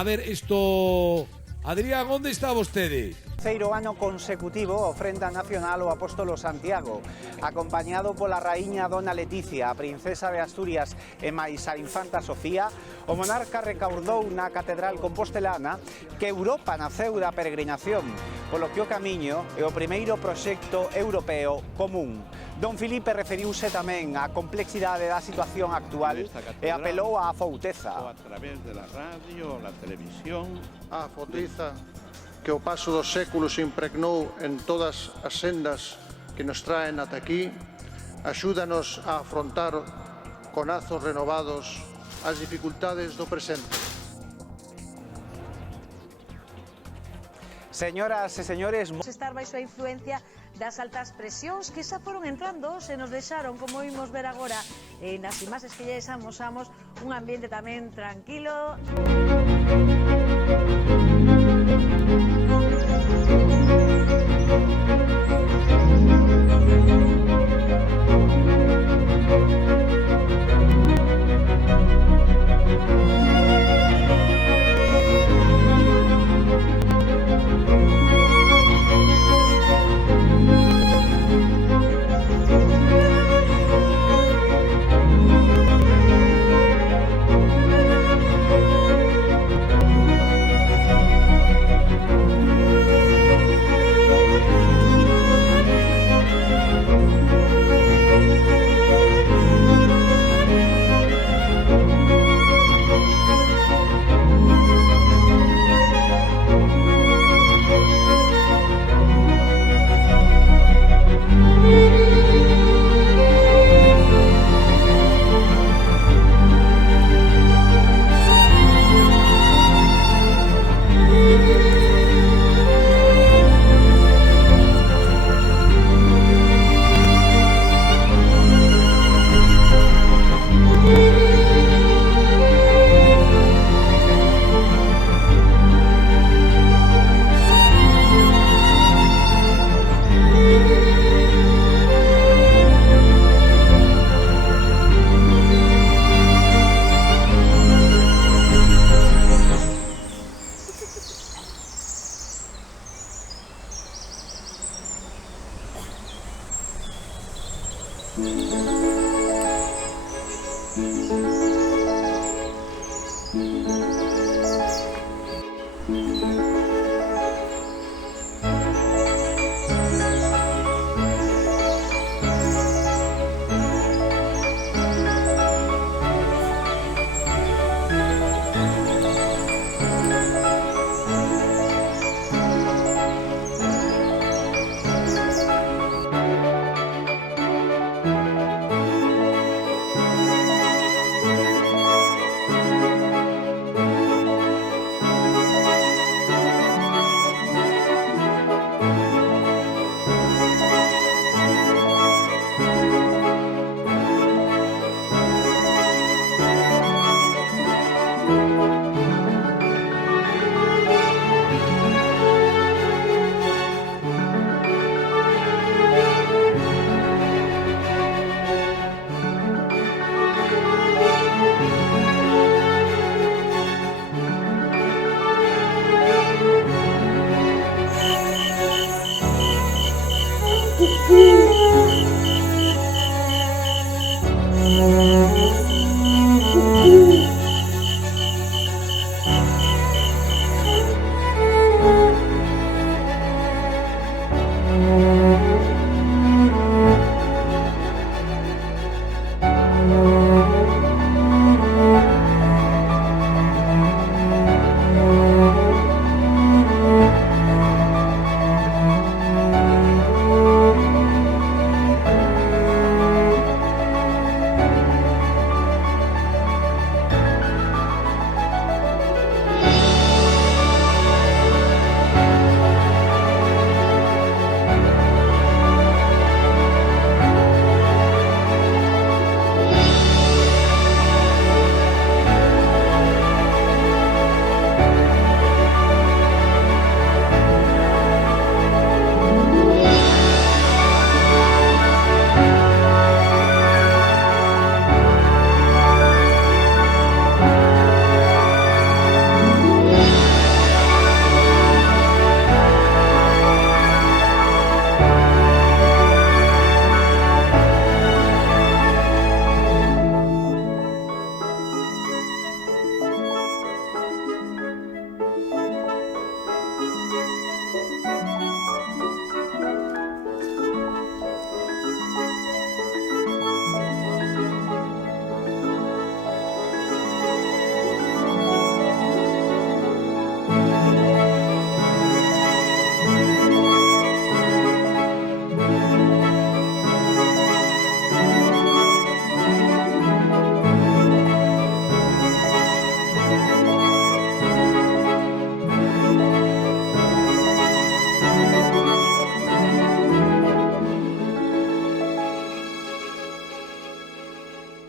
A ver, isto... Adrián, onde está vostede? Terceiro ano consecutivo, ofrenda nacional o Apóstolo Santiago, acompañado pola raíña Dona Leticia, a princesa de Asturias e máis a infanta Sofía, o monarca recaudou na Catedral Compostelana que Europa naceu da peregrinación, polo que o camiño é o primeiro proxecto europeo común. Don Filipe referiuse tamén á complexidade da situación actual e apelou á afouteza. A través de la radio, la televisión, a afouteza que o paso dos séculos impregnou en todas as sendas que nos traen ata aquí, axúdanos a afrontar con azos renovados as dificultades do presente. Señoras e señores, estar baixo a influencia das altas presións que xa foron entrando, se nos deixaron, como vimos ver agora, nas imaxes que lles amosamos, un ambiente tamén tranquilo.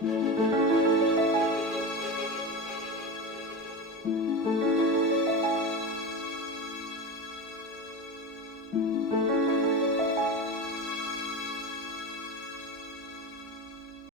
Música